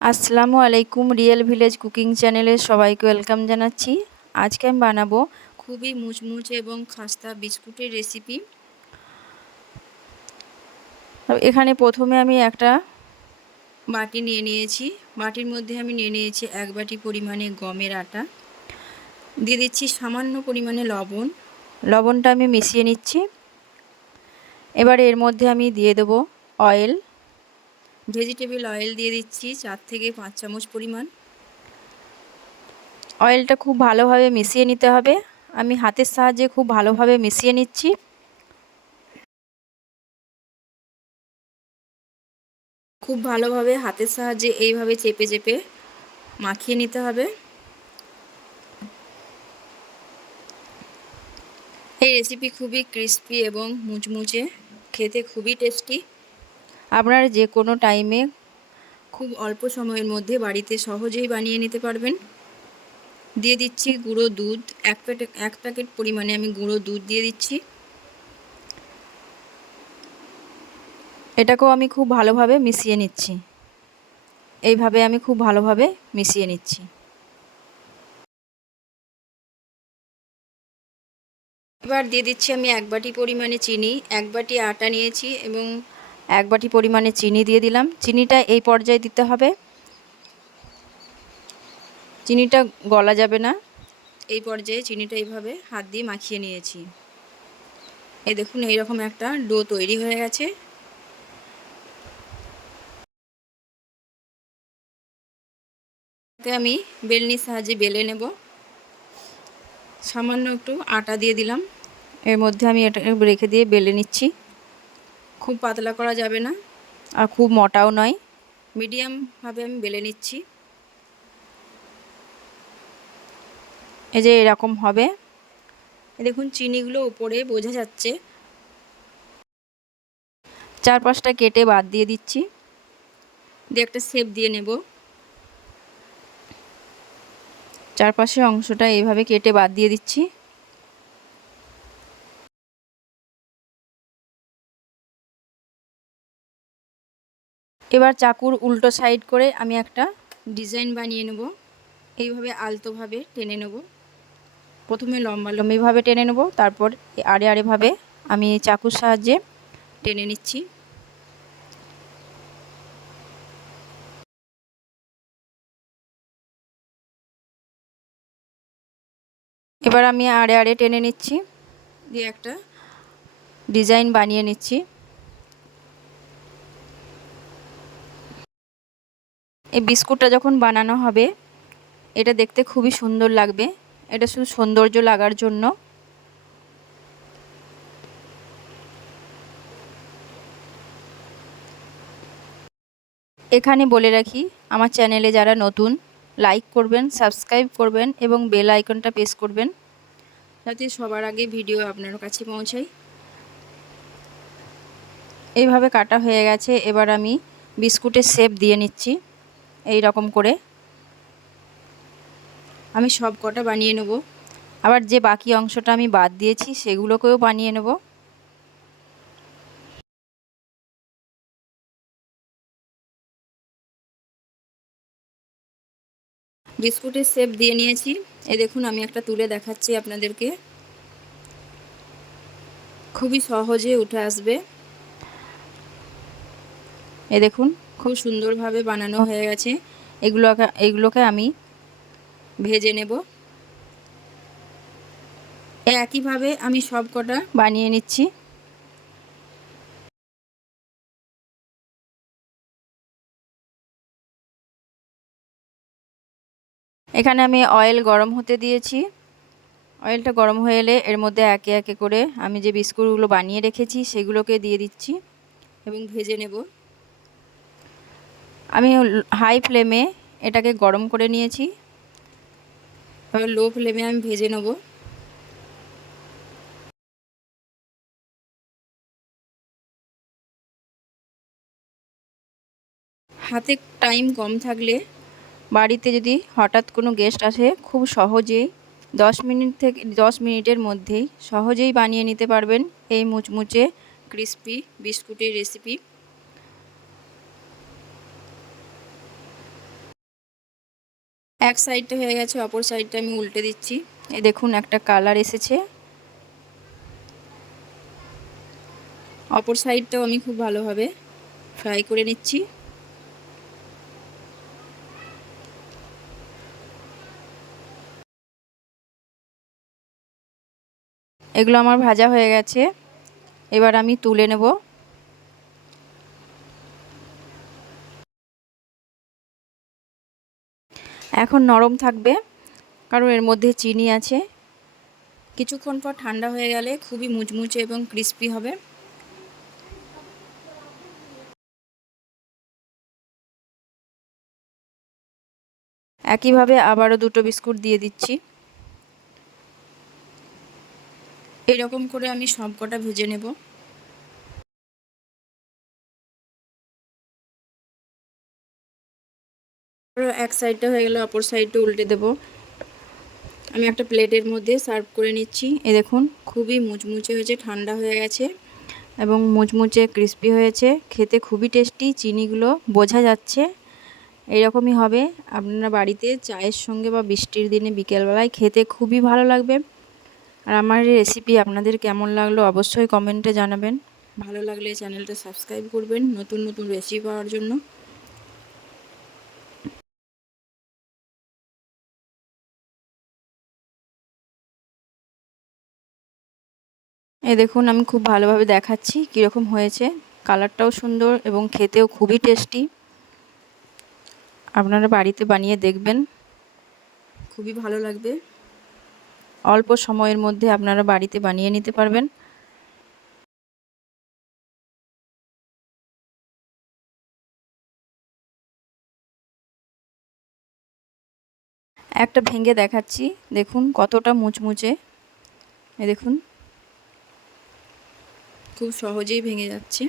আসসালামু আলাইকুম real village cooking চ্যানেলে সবাইকে ওয়েলকাম জানাচ্ছি। আজকে আমি বানাবো খুবই মুচমুচে এবং খাস্তা বিস্কুটের রেসিপি। এখানে প্রথমে আমি একটা বাটি নিয়ে নিয়েছি। বাটির মধ্যে আমি নিয়ে নিয়েছি এক বাটি পরিমাণে গমের আটা। দিয়ে দিচ্ছি সামান্য পরিমাণে লবণ। লবণটা আমি মিশিয়ে নিচ্ছি। এবার এর মধ্যে আমি দিয়ে দেবো অয়েল। ভেজিটেবল অয়েল দিয়ে দিচ্ছি, চার থেকে পাঁচ চামচ পরিমাণ। অয়েলটা খুব ভালোভাবে মিশিয়ে নিতে হবে। আমি হাতের সাহায্যে খুব ভালোভাবে মিশিয়ে নিচ্ছি। খুব ভালোভাবে হাতের সাহায্যে এইভাবে চেপে চেপে মাখিয়ে নিতে হবে। এই রেসিপি খুবই ক্রিস্পি এবং মুচমুচে, খেতে খুবই টেস্টি আপনারা যে কোনো টাইমে খুব অল্প সময়ের মধ্যে বাড়িতে সহজেই বানিয়ে নিতে পারবেন। দিয়ে দিচ্ছি গুঁড়ো দুধ, এক প্যাকেট এক প্যাকেট পরিমাণে আমি গুঁড়ো দুধ দিয়ে দিচ্ছি। এটাকেও আমি খুব ভালোভাবে মিশিয়ে নিচ্ছি। এইভাবে আমি খুব ভালোভাবে মিশিয়ে নিচ্ছি। এবার দিয়ে দিচ্ছি আমি এক বাটি পরিমাণে চিনি, এক বাটি আটা নিয়েছি এবং এক বাটি পরিমাণে চিনি দিয়ে দিলাম। চিনিটা এই পর্যায়ে দিতে হবে। চিনিটা গলা যাবে না। এই পর্যায়ে চিনিটা এইভাবে হাত দিয়ে মাখিয়ে নিয়েছি। এই দেখুন, এইরকম একটা ডো তৈরি হয়ে গেছে। আমি বেলনির সাহায্যে বেলে নেব। সামান্য একটু আটা দিয়ে দিলাম। এর মধ্যে আমি এটা রেখে দিয়ে বেলে নিচ্ছি। খুব পাতলা করা যাবে না। আর খুব মোটাও নয়। মিডিয়ামভাবে আমি বেলে নিচ্ছি। এই যে এরকম হবে। দেখুন চিনিগুলো উপরে বোঝা যাচ্ছে। চার পাঁচটা কেটে বাদ দিয়ে দিচ্ছি। দিয়ে একটা শেপ দিয়ে নেব। চারপাশের অংশটা এইভাবে কেটে বাদ দিয়ে দিচ্ছি। এবার চাকুর উল্টো সাইড করে আমি একটা ডিজাইন বানিয়ে নেব। এইভাবে আলতোভাবে টেনে নেব। প্রথমে লম্বা লম্বিভাবে টেনে নেব, তারপর আড়ে আড়েভাবে আমি চাকুর সাহায্যে টেনে নিচ্ছি। এবার আমি আড়ে আড়ে টেনে নিচ্ছি। দিয়ে একটা ডিজাইন বানিয়ে নিচ্ছি। এই বিস্কুটটা যখন বানানো হবে, এটা দেখতে খুবই সুন্দর লাগবে। এটা শুধু সৌন্দর্য লাগার জন্য। এখানে বলে রাখি, আমার চ্যানেলে যারা নতুন, লাইক করবেন, সাবস্ক্রাইব করবেন এবং বেল আইকনটা প্রেস করবেন। যাতে সবার আগে ভিডিও আপনার কাছে পৌঁছায়। এইভাবে কাটা হয়ে গেছে। এবার আমি বিস্কুটের শেপ দিয়ে নিচ্ছি। এই রকম করে। আমি সব কটা বানিয়ে নেব। আবার যে বাকি অংশটা আমি বাদ দিয়েছি, সেগুলোকেও বানিয়ে নেব। বিস্কুটের শেপ দিয়ে নিয়েছি। এ দেখুন, আমি একটা তুলে দেখাচ্ছি আপনাদেরকে। খুবই সহজে উঠে আসবে। এ দেখুন খুব সুন্দরভাবে বানানো হয়ে গেছে। এগুলোকে এগুলোকে আমি ভেজে নেব। একইভাবে আমি সব কটা বানিয়ে নিচ্ছি। এখানে আমি অয়েল গরম হতে দিয়েছি। অয়েলটা গরম হয়ে এলে এর মধ্যে একে একে করে আমি যে বিস্কুটগুলো বানিয়ে রেখেছি সেগুলোকে দিয়ে দিচ্ছি এবং ভেজে নেব। আমি হাই ফ্লেমে এটাকে গরম করে নিয়েছি। এবার লো ফ্লেমে আমি ভেজে নেব। হাতে টাইম কম থাকলে বাড়িতে যদি হঠাৎ কোনো গেস্ট আসে, খুব সহজেই দশ মিনিট থেকে, দশ মিনিটের মধ্যেই সহজেই বানিয়ে নিতে পারবেন এই মুচমুচে ক্রিস্পি বিস্কুটের রেসিপি এক সাইডটা হয়ে গেছে, অপর সাইডটা আমি উল্টে দিচ্ছি। এই দেখুন, একটা কালার এসেছে। অপর সাইডটাও আমি খুব ভালোভাবে ফ্রাই করে নিচ্ছি। এগুলো আমার ভাজা হয়ে গেছে। এবার আমি তুলে নেব। এখন নরম থাকবে। কারণ এর মধ্যে চিনি আছে। কিছুক্ষণ পর ঠান্ডা হয়ে গেলে খুবই মুচমুচে এবং ক্রিস্পি হবে। একইভাবে আবারও দুটো বিস্কুট দিয়ে দিচ্ছি। এরকম করে আমি সব কটা ভেজে নেব। এক সাইডটা হয়ে গেলে অপর সাইডটা উল্টে দেব। আমি একটা প্লেটের মধ্যে সার্ভ করে নিচ্ছি। এ দেখুন, খুবই মুচমুচে হয়েছে, ঠান্ডা হয়ে গেছে এবং মুচমুচে ক্রিস্পি হয়েছে। খেতে খুবই টেস্টি, চিনিগুলো বোঝা যাচ্ছে। এরকমই হবে। আপনারা বাড়িতে চায়ের সঙ্গে বা বৃষ্টির দিনে বিকেলবেলায় খেতে খুবই ভালো লাগবে। আর আমার রেসিপি আপনাদের কেমন লাগল অবশ্যই কমেন্টে জানাবেন। ভালো লাগলে চ্যানেলটা সাবস্ক্রাইব করবেন নতুন নতুন রেসিপি পাওয়ার জন্য। এ দেখুন, আমি খুব ভালোভাবে দেখাচ্ছি কীরকম হয়েছে। কালারটাও সুন্দর এবং খেতেও খুবই টেস্টি। আপনারা বাড়িতে বানিয়ে দেখবেন। খুবই ভালো লাগবে। অল্প সময়ের মধ্যে আপনারা বাড়িতে বানিয়ে নিতে পারবেন। একটা ভেঙে দেখাচ্ছি। দেখুন, কতটা মুচমুচে। এ দেখুন। খুব সহজেই ভেঙে যাচ্ছে।